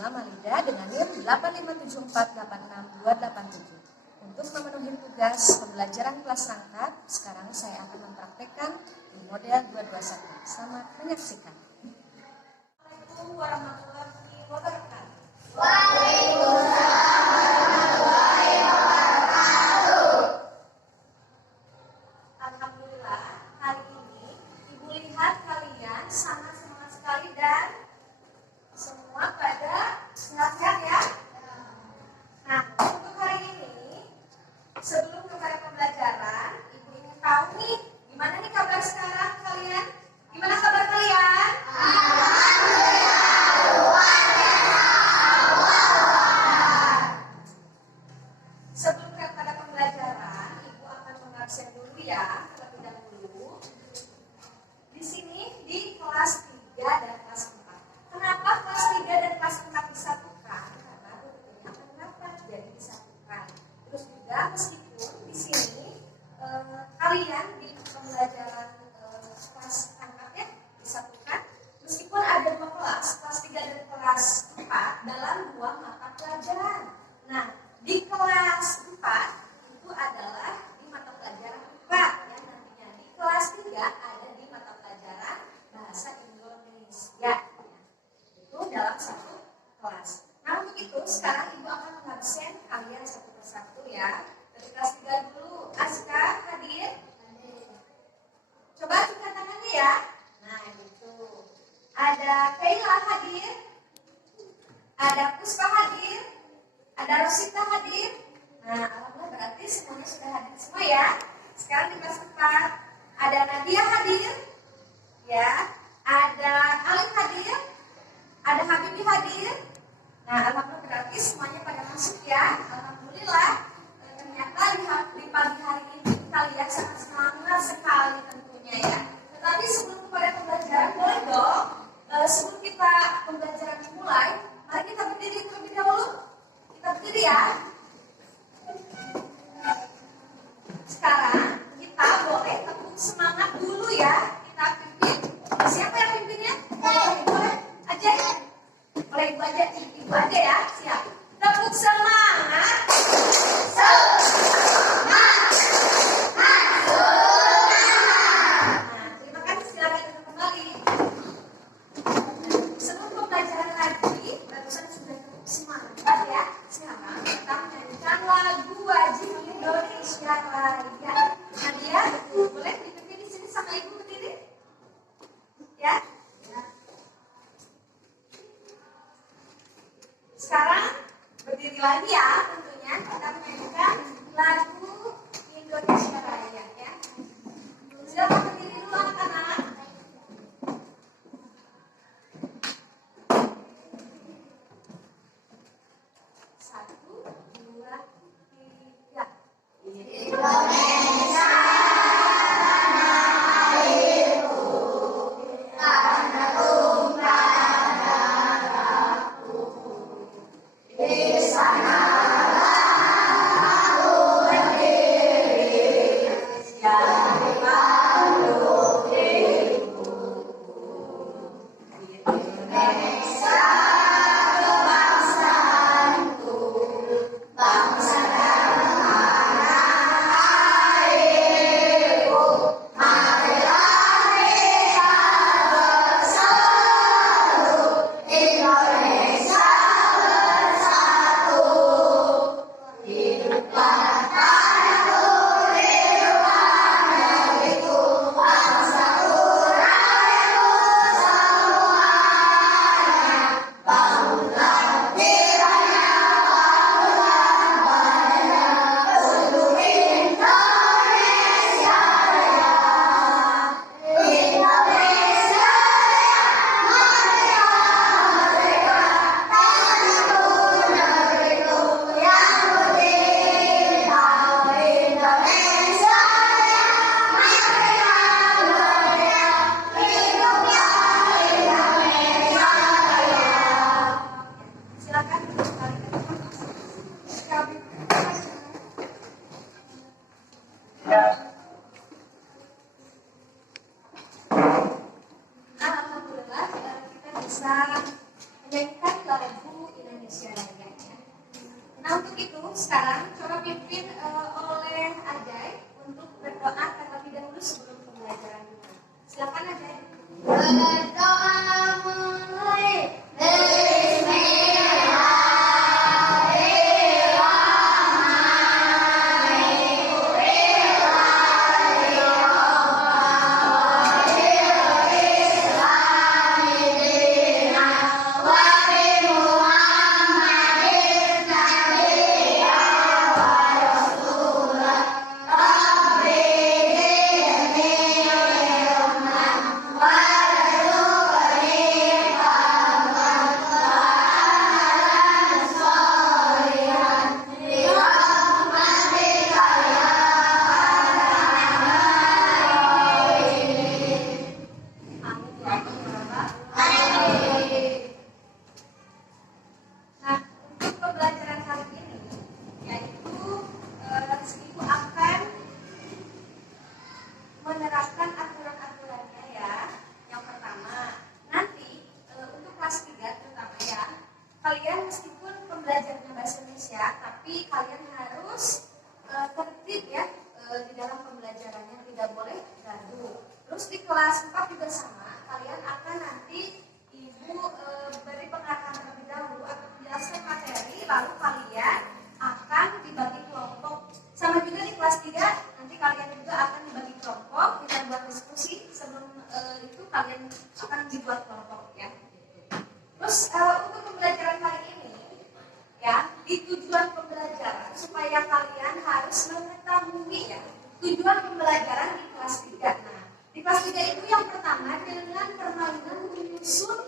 bersama Lida dengan NIM 857486287. Untuk memenuhi tugas pembelajaran kelas rangkap, sekarang saya akan mempraktekkan di model 221. Selamat menyaksikan. Assalamualaikum warahmatullahi wabarakatuh. Waalaikumsalam warahmatullahi wabarakatuh. Alhamdulillah, hari ini Ibu lihat kalian sangat semangat sekali dan semua pada sehat-sehat ya. Nah, untuk hari ini sebelum kepada pembelajaran, Ibu ingin tahu nih, gimana nih kabar sekarang kalian? Gimana kabar kalian? Sebelum kepada pembelajaran, Ibu akan mengabsen dulu ya, terlebih dahulu. Di sini di kelas 3 dan kelas 4. Kenapa kelas 3 dan kelas 4 disatukan? Karena bukunya akan dapat jadi disatukan. Terus juga meskipun di sini kalian di pembelajaran kelas rangkap ya disatukan, meskipun ada 2 kelas 3 dan kelas 4 dalam 2 mata pelajaran. Nah, di kelas 4 itu adalah di mata pelajaran 4 ya, nantinya di kelas 3 ada di mata pelajaran bahasa Indonesia. Itu dalam satu kelas. Nah, untuk itu sekarang Ibu akan mengabsen kalian satu persatu ya. Dari kelas 3 dulu, Aska hadir? Coba angkat tangannya ya. Nah, gitu. Ada Kayla hadir? Ada Puspa hadir? Ada Rosita hadir? Nah, alhamdulillah berarti semuanya sudah hadir semua ya. Sekarang di kelas 4 ada Nadia hadir? Ya. Ada Alif hadir? Ada Habibi hadir? Nah, alhamdulillah berarti semuanya pada masuk ya. Alhamdulillah. Ternyata di pagi hari ini kalian sangat semangat sekali tentunya ya. Tetapi sebelum kepada pembelajaran, boleh dong sebelum kita pembelajaran dimulai, mari kita berdiri terlebih dahulu. Kita berdiri ya. Sekarang kita boleh tepuk semangat dulu ya. Kita pimpin. Siapa yang pimpinnya? Boleh aja ya. Boleh ibu aja ya. Siap. Tepuk semangat. Terima kasih, silakan duduk kembali. Sebelum pembelajaran lagi, barusan sudah tepuk semangat ya. Sekarang kita menyanyikan lagu wajib Indonesia Raya. Nadia, boleh dipimpin di sini sama ibu berdiri? Ya. Sekarang berdiri lagi ya, tentunya kita menyanyikan lagu Indonesia Raya ya. Silakan berdiri dulu anak-anak. 1, 2, 3. Indonesia tanah airku, tanah tumpah darahku. Di sana aku berdiri, yang dipandu ibuku. Indonesia kebangsaanku, bangsa dan tanah airku. Marilah kita bersatu, Indonesia bersatu. Hiduplah tanahku, hiduplah negeriku, bangsaku, rakyatku semuanya. Bangunlah kiranya, bangunlah badannya, untuk Indonesia Raya. Indonesia Raya, merdeka, merdeka, tanahku, negeriku yang berdeka. Indonesia Raya, merdeka, merdeka, hiduplah Indonesia Raya. Silakan kami. Alhamdulillah kita bisa menyanyikan lagu akan dibuat kelompok ya. Terus untuk pembelajaran kali ini ya, di tujuan pembelajaran supaya kalian harus mengetahui ya tujuan pembelajaran di kelas 3. Nah, di kelas 3 itu yang pertama dengan permainan menyusun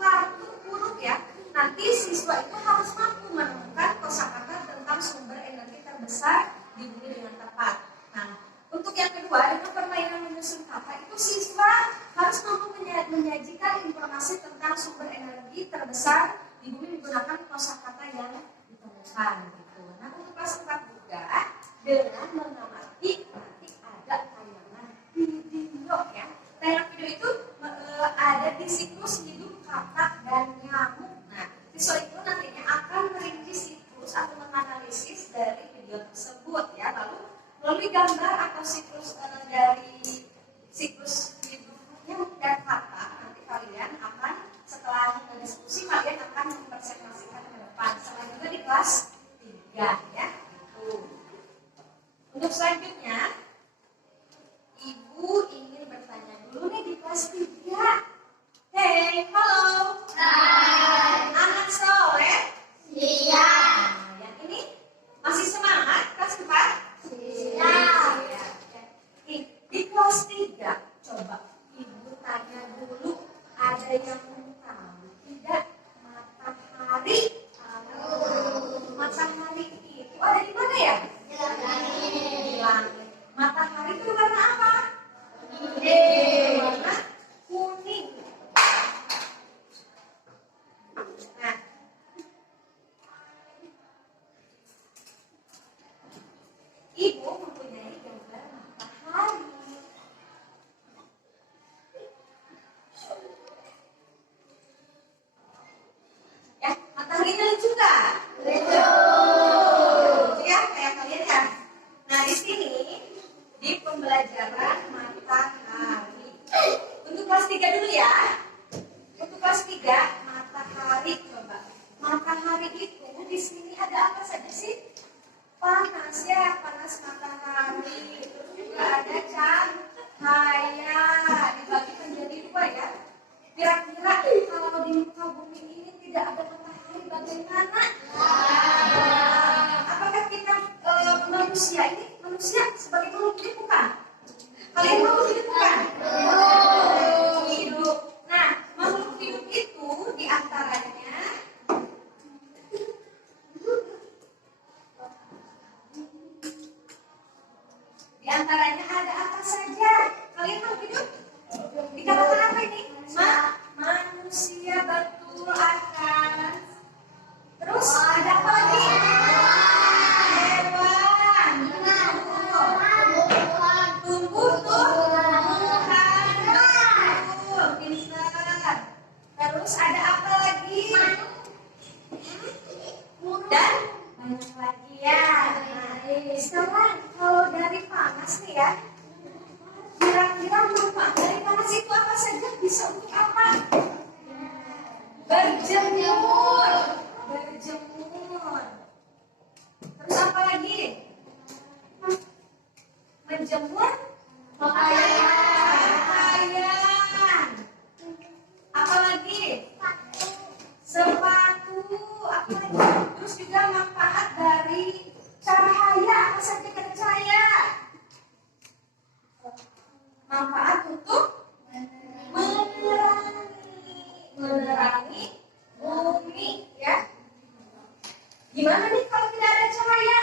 kartu huruf ya. Nanti siswa itu harus mampu menemukan kosakata tentang sumber energi terbesar di bumi dengan tepat. Nah, untuk yang kedua dengan permainan menyusun kata itu siswa harus mampu menyajikan informasi tentang sumber energi terbesar di bumi menggunakan kosakata yang ditemukan gitu. Nah, untuk kelas 4 juga dengan mengamati nanti ada tayangan video ya. Tayangan video itu ada di siklus hidup katak dan nyamuk. Nah, siswa itu nantinya akan merinci siklus atau menganalisis dari video tersebut ya. Lalu melalui gambar atau siklus dari siklus hidup nyamuk dan katak, nanti kalian akan setelah diskusi kalian akan mempresentasikan ke depan. Sama juga di kelas 3 ya. Untuk selanjutnya, Ibu ingin bertanya dulu nih di kelas 3. Hey, halo. Hai. Anak soleh? Iya. Nah, yang ini masih semangat kelas 4? Iya. Di kelas 3, coba Ibu tanya dulu, ada yang tahu tidak matahari? Matahari itu ada di mana ya? Di langit. Matahari itu warna apa? Warna kuning. Nah, Ibu mempunyai gambar matahari. Ya, mataharinya lucu nggak? Lucu. Ya, kayak kalian ya. Nah, di sini di pembelajaran matahari. Untuk kelas 3 dulu ya. Untuk kelas 3 matahari coba. Matahari itu di sini ada apa saja sih? Panas ya, panas matahari. Terus juga ada cahaya. Dibagi menjadi 2 ya. Kira-kira kalau di muka bumi ini tidak ada matahari bagaimana? Apakah kita manusia ini sebagai makhluk hidup bukan? Kalian makhluk hidup bukan? Hidup. Nah, makhluk hidup itu diantaranya ada apa saja? Kalian makhluk hidup? Dikatakan apa ini? Manusia, betul akan. Terus ada apa lagi? Hewan. Tumbuh tumbuhan. Betul, pintar. Terus ada apa lagi? Dan banyak lagi ya. Nah, sekarang kalau dari panas nih ya, kira-kira manfaat dari panas itu apa saja? Bisa untuk apa? Berjemur. Terus apa lagi? Menjemur pakaian. Apa lagi? Sepatu. Apa lagi? Terus juga manfaat dari cahaya. Apa saja dari cahaya? Manfaat untuk menerangi bumi ya. Gimana nih kalau tidak ada cahaya?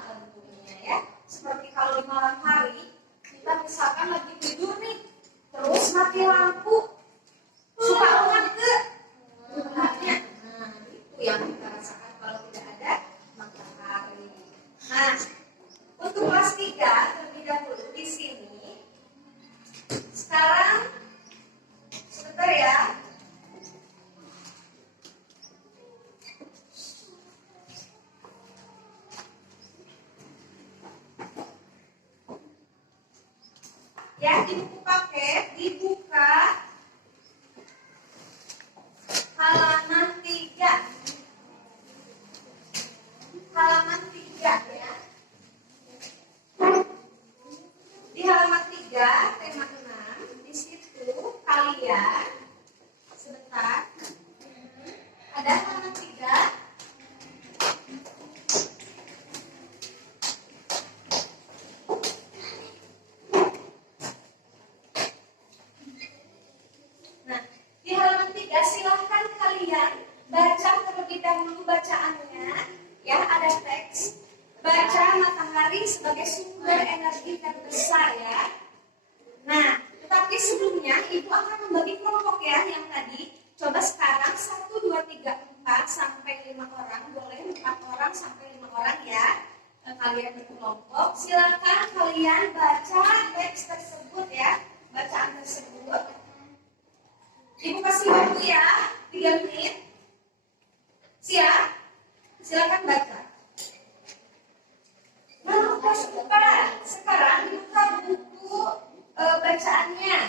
Tentunya ya. Seperti kalau di malam hari kita misalkan lagi tidur nih, terus mati lampu, suka lengah ke matanya. Nah, itu yang kita rasakan kalau tidak ada matahari. Nah, untuk kelas 3 terlebih dahulu di sini. Sekarang sebentar ya. Ya, di buku paket dibuka ya. Sebentar. Ada halaman 3. Nah, di halaman 3 silahkan kalian baca terlebih dahulu bacaannya. Ya, ada teks. Baca matahari sebagai sumber energi terbesar ya. Nah, tetapi sebelumnya Ibu akan membagi kelompok ya yang tadi. Coba sekarang 1, 2, 3, 4 sampai 5 orang. Boleh 4 orang sampai 5 orang ya. Kalian berkelompok. Silakan kalian baca teks tersebut ya. Bacaan tersebut. Ibu kasih waktu ya, 3 menit. Siap? Silakan baca. Nah, sekarang dibuka buku bacaannya.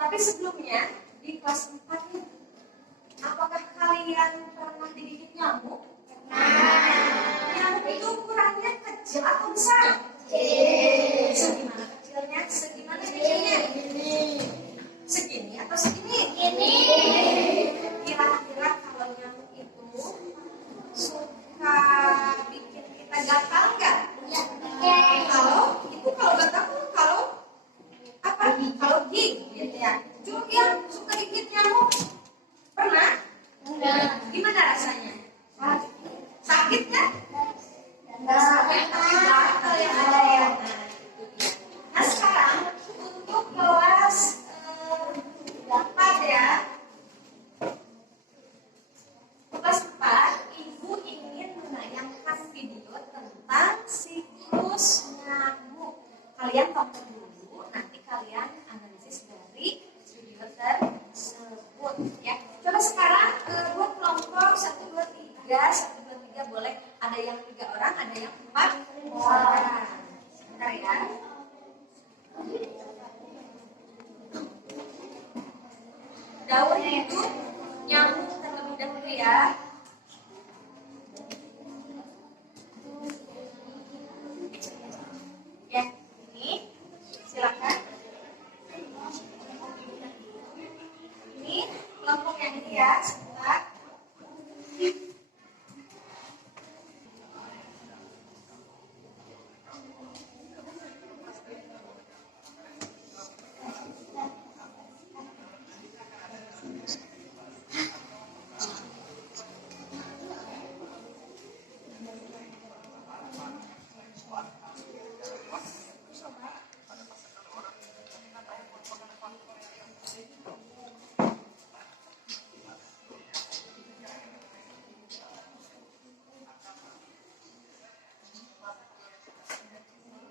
Tapi sebelumnya di kelas 4 nih, apakah kalian pernah digigit nyamuk? Nyamuk itu ukurannya kecil atau besar? Segimana kecilnya? Segimana kecilnya? Segini atau segini? Kira-kira kalau nyamuk itu suka bikin kita gatal nggak? Kalau gatal, kalau apa? Kalau gigit ya. Cuma yang suka gigit nyamuk pernah? Gimana rasanya? Sakit kan? Nggak sakit, tapi gatal yang ada ya. Nah sekarang untuk kelas 4 ya. Kelas 4, Ibu ingin menayangkan video tentang siklus nyamuk. Kalian tonton dulu, nanti kalian analisis dari video tersebut ya. Coba sekarang buat kelompok 1, 2, 3, 1, 2, 3 boleh. Ada yang 3 orang, ada yang 4 orang. Sebentar ya. Daun itu nyamuk terlebih dahulu ya. Ya, ini silakan. Ini kelompok yang ini ya, sebentar.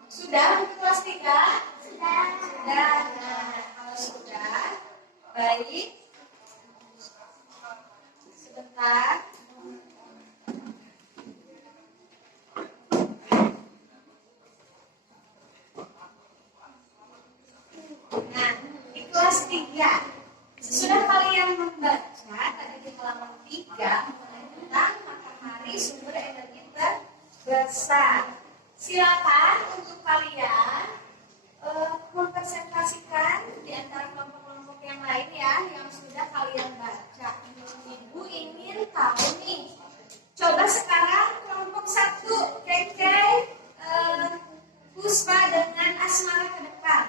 Sudah untuk kelas 3? Sudah. Nah, kalau sudah, baik. Sebentar. Nah, di kelas 3, sesudah kalian membaca tadi di halaman 3 mengenai tentang matahari sumber energi terbesar. Silakan untuk kalian mempresentasikan di antara kelompok-kelompok yang lain ya yang sudah kalian baca. Ibu ingin tahu nih. Coba sekarang kelompok 1, Keke, Puspa dengan Asmara ke depan.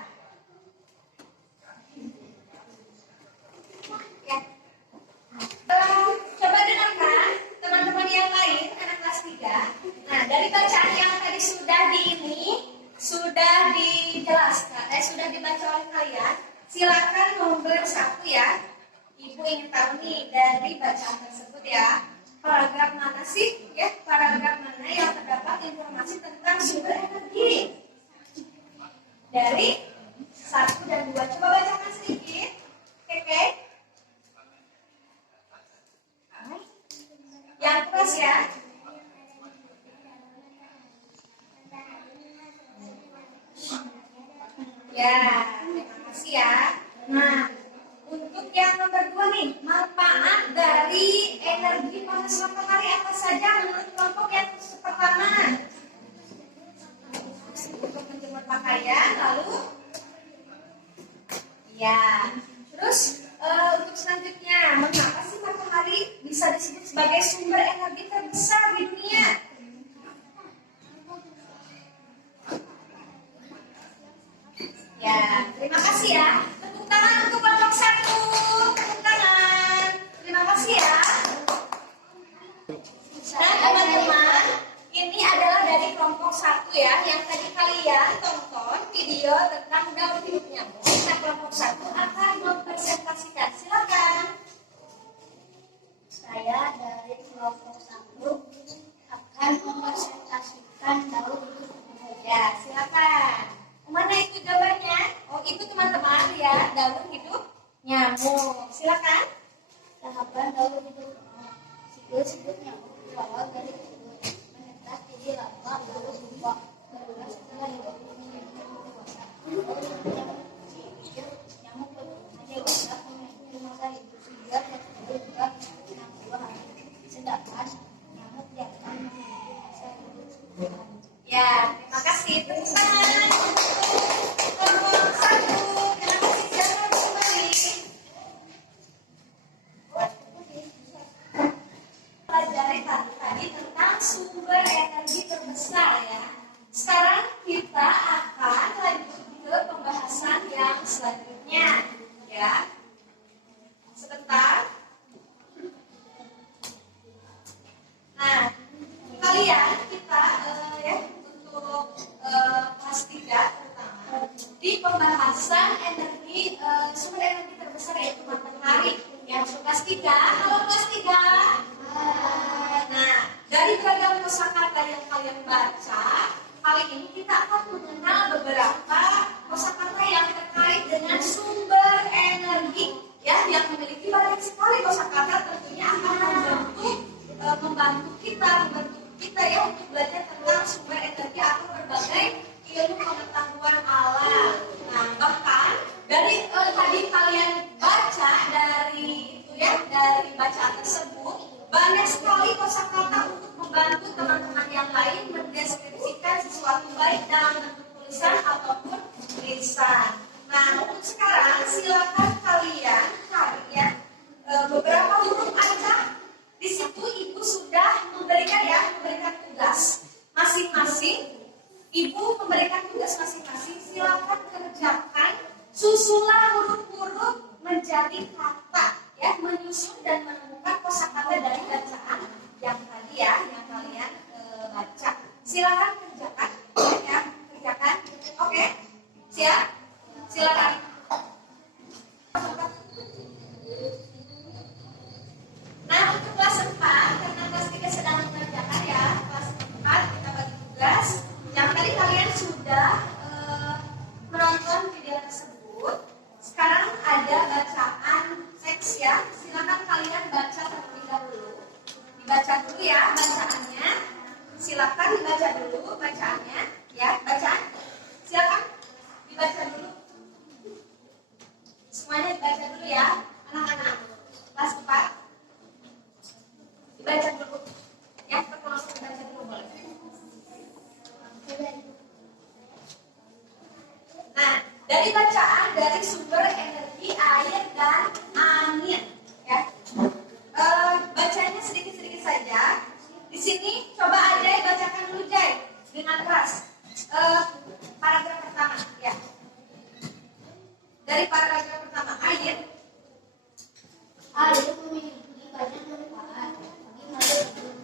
Ya. Coba dengarkan teman-teman yang lain anak kelas 3. Nah, dari bacaan yang tadi sudah dijelaskan, sudah dibaca oleh kalian. Silakan nomor 1 ya. Ibu ingin tahu nih dari bacaan tersebut ya. Paragraf mana sih? Ya, paragraf mana yang terdapat informasi tentang sumber energi? Dari 1 dan 2. Coba bacakan sedikit. Oke. Yang keras ya. Ya, terima kasih ya. Nah, untuk yang nomor 2 nih, manfaat dari energi panas matahari apa saja menurut kelompok yang pertama? 1 ya, yang tadi kalian tonton video tentang daur hidup nyamuk. Nah, kelompok 1 akan mempresentasikan. Silakan. Saya dari kelompok 1 akan mempresentasikan daur hidup nyamuk. Ya, silakan. Mana itu jawabannya? Oh, itu teman-teman ya, daur hidup nyamuk. Silakan. Tahapan daur hidup nyamuk. Siklus nyamuk berawal dari kulit, menetas jadi larva, lalu berubah. Barulah setelah 20 menit dewasa. Nyamuk betina dewasa memiliki masa hidup 3 hingga 60 hari. Sedangkan nyamuk jantan memiliki masa hidup 10 hari. Ya, terima kasih. Tepuk tangan untuk kelompok 1. Terima kasih. Silakan kembali. Pelajari tadi tentang sumber energi terbesar ya. Sekarang kita akan lanjut ke pembahasan yang selanjutnya ya. Sebentar. Nah, kalian kita ya untuk kelas 3 terutama di pembahasan energi sumber energi terbesar yaitu matahari. Yang kelas 3, halo kelas 3. Nah, dari beragam kosakata yang kalian baca, kali ini kita akan mengenal beberapa kosakata yang terkait dengan sumber energi ya, yang memiliki banyak sekali kosakata tentunya akan membantu kita ya untuk belajar tentang sumber energi atau berbagai ilmu pengetahuan alam. Nah, bahkan dari tadi kalian baca dari itu ya, dari bacaan tersebut banyak sekali kosakata untuk membantu teman-teman yang lain mendeskripsikan sesuatu baik dalam bentuk tulisan ataupun lisan. Nah, untuk sekarang silakan kalian cari ya beberapa huruf aja. Di situ ibu sudah memberikan tugas masing-masing. Ibu memberikan tugas masing-masing. Silakan kerjakan, susunlah huruf-huruf menjadi kata ya, menyusun dan menemukan kosakata dari bacaan yang tadi ya, yang kalian baca. Silakan kerjakan ya, kerjakan. Oke, siap? Silakan. Nah, untuk kelas 4, karena kelas 3 sedang mengerjakan ya, kelas 4 kita bagi tugas. Yang tadi kalian sudah menonton video tersebut. Sekarang ada bacaan teks ya. Silakan kalian baca terlebih dahulu. Dibaca dulu ya bacaannya. Silakan dibaca dulu bacaannya ya. Bacaan. Silakan dibaca dulu. Semuanya dibaca dulu ya, anak-anak. Kelas 4. Dibaca dulu. Ya, pertolongan dibaca dulu boleh. Nah, dari bacaan dari sumber energi air dan angin, ya. Bacanya sedikit-sedikit saja. Di sini coba Ajay bacakan dulu Jay dengan keras. Paragraf pertama, ya. Dari paragraf pertama, air memiliki banyak manfaat bagi makhluk hidup.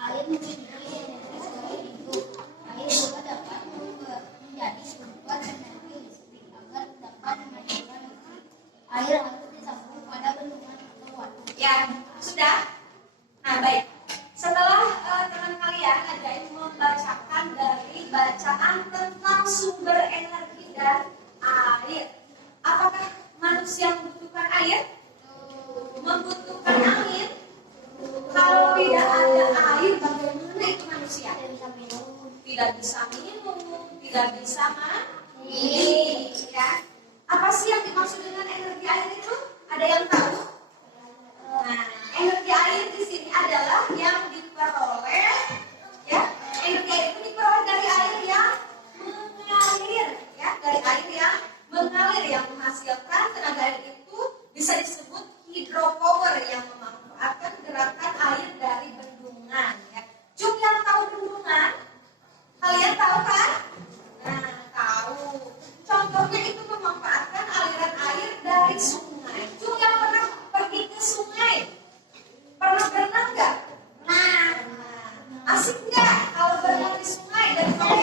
Air memiliki energi sebagai hidup. Air juga dapat menjadi sumber energi listrik agar dapat menghasilkan listrik. Air harus disambung pada bendungan atau waduk. ya, sudah. Nah, baik. Setelah teman kalian ada yang membacakan dari bacaan tentang sumber energi dan air. Apakah manusia membutuhkan air? Membutuhkan angin? Kalau tidak ada air, bagaimana itu manusia? Tidak bisa minum, tidak bisa mandi. Ya. Apa sih yang dimaksud dengan energi air itu? Ada yang tahu? Nah, energi air di sini adalah yang diperoleh, ya. Energi air itu diperoleh dari air yang mengalir, ya, dari air yang mengalir yang menghasilkan tenaga air itu bisa disebut hydropower yang memanfaatkan gerakan air dari bendungan. Ya. Cuk yang tahu bendungan, kalian tahu kan? Nah, tahu. Contohnya itu memanfaatkan aliran air dari sungai. Cuk yang pernah pergi ke sungai, pernah berenang nggak? Nah, asik nggak kalau berenang di sungai dan kalau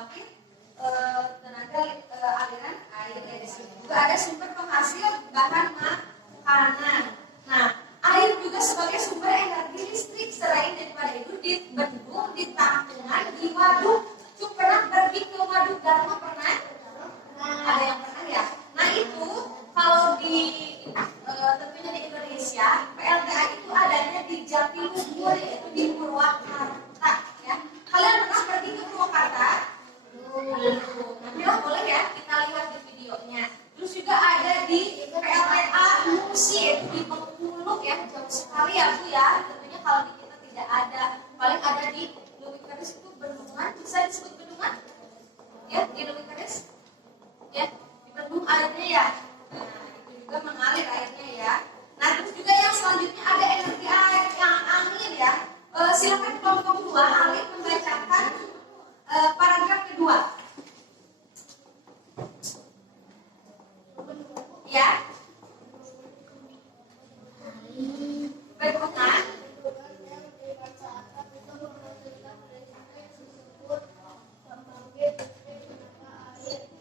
pembangkit tenaga aliran air. Ya, di sini juga ada sumber penghasil bahan makanan. Nah, air juga sebagai sumber energi listrik. Selain daripada itu dibendung, di tampungan, di waduk. Cuk pernah pergi ke waduk Dharma pernah? Ada yang pernah ya? Nah itu kalau di tentunya di Indonesia, PLTA itu adanya di Jatiluhur, yaitu di Purwakarta. Ya. Kalian pernah pergi ke Purwakarta? Nanti lah boleh ya kita lihat di videonya. Terus juga ada di PLTA Musi, yaitu di Bengkulu ya, jauh sekali ya Bu ya. Tentunya kalau di kita tidak ada, paling ada di Lubuk Keris itu bendungan, bisa disebut bendungan? Ya, di Lubuk Keris? Ya, dibendung airnya ya. Nah, itu juga mengalir airnya ya. Nah, terus juga yang selanjutnya ada energi air yang angin ya. Silakan kelompok 2 Alif membacakan paragraf kedua. Ya. Bendungan.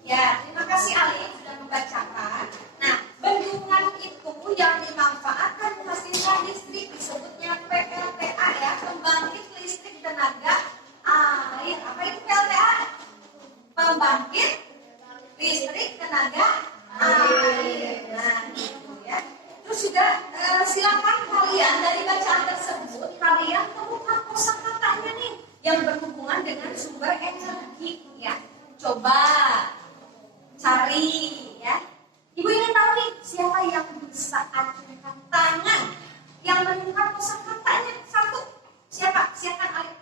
Ya, terima kasih Ali sudah membacakan. Nah, bendungan itu yang dimanfaatkan menghasilkan listrik disebutnya PLTA ya, pembangkit listrik tenaga air. Apa itu PLTA? Pembangkit listrik tenaga air. Nah, itu ya. Terus juga silakan kalian dari bacaan tersebut kalian temukan kosakatanya nih yang berhubungan dengan sumber energi ya. Coba cari ya. Ibu ingin tahu nih siapa yang bisa acungkan tangan yang menemukan kosakatanya. Satu. Siapa? Silakan alih.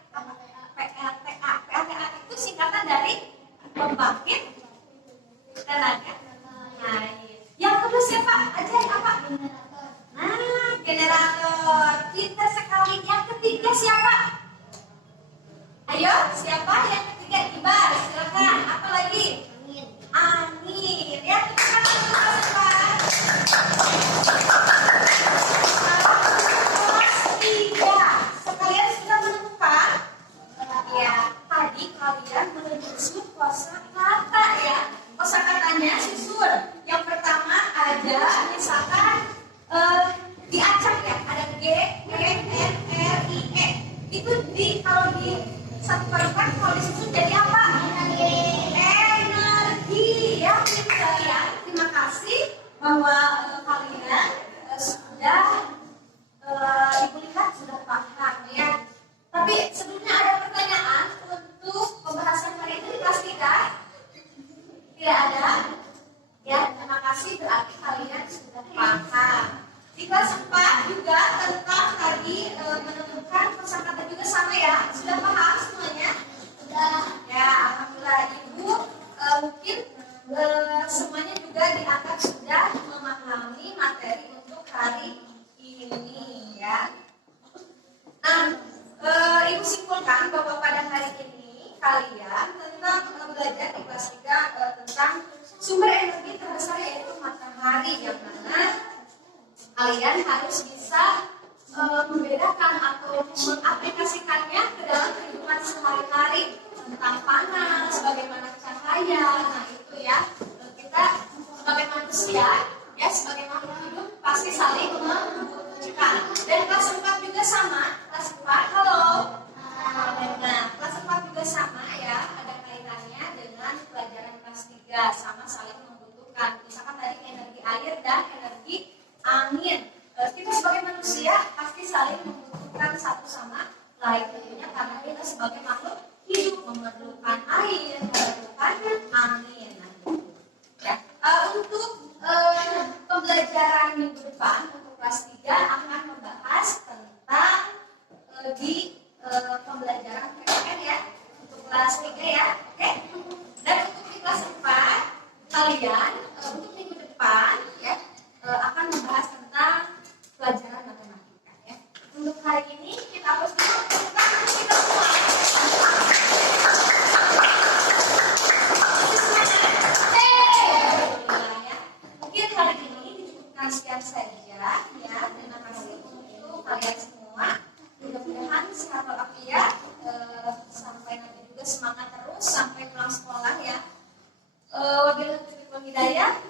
PLTA. PLTA itu singkatan dari pembangkit tenaga air. Yang kedua siapa? Aja apa? Nah, generator. Kita sekali. Yang ketiga siapa? Ayo, siapa yang ketiga? Ibar, silakan. Apa lagi? Angin. Ya, kita kelas 3. Sekalian sudah menemukan? Ya, tadi kalian menyusun kosakata ya. Kosakatanya susun. Yang pertama ada misalkan diacak ya, ada G, E, N, R, I, E. Itu kalau di satu paragraf kalau disusun jadi apa? Energi ya, kalian. Terima kasih bahwa kalian sudah ibu lihat sudah paham ya. Tapi sebelumnya ada pertanyaan untuk pembahasan hari ini di kelas 3? Tidak ada? Ya, terima kasih berarti kalian sudah paham. Di kelas 4 juga tentang tadi menemukan kosakata juga sama ya. Sudah paham semuanya? Sudah. Ya, alhamdulillah Ibu mungkin semuanya juga dianggap sudah memahami materi untuk hari ini ya. Nah, Ibu simpulkan bahwa pada hari ini kalian tentang belajar di kelas 3 tentang sumber energi terbesar yaitu matahari, yang mana kalian harus bisa membedakan atau mengaplikasikannya ke dalam kehidupan sehari-hari tentang panas, bagaimana cahaya. Nah itu ya, kita sebagai manusia ya, sebagai makhluk hidup pasti saling membutuhkan. Dan kelas 4 juga sama. Kelas 4 halo. Nah kelas 4 juga sama ya, ada kaitannya dengan pelajaran kelas 3, sama saling membutuhkan. Misalkan tadi energi air dan energi angin. Kita sebagai manusia pasti saling membutuhkan satu sama lain, tentunya karena kita sebagai makhluk hidup memerlukan air, memerlukan angin. Ya, untuk pembelajaran minggu depan untuk kelas 3 akan membahas tentang di pembelajaran PKN ya, untuk kelas 3 ya, oke? Dan untuk di kelas 4 kalian untuk minggu depan ya akan membahas tentang pelajaran matematika ya. Untuk hari ini kita harus melakukan kita semua. Mungkin hari ini dicukupkan sekian saja ya. Terima kasih untuk kalian semua. Mudah-mudahan sehat walafiat. Sampai nanti juga semangat terus sampai pulang sekolah ya. Wabillahi taufiq wal hidayah.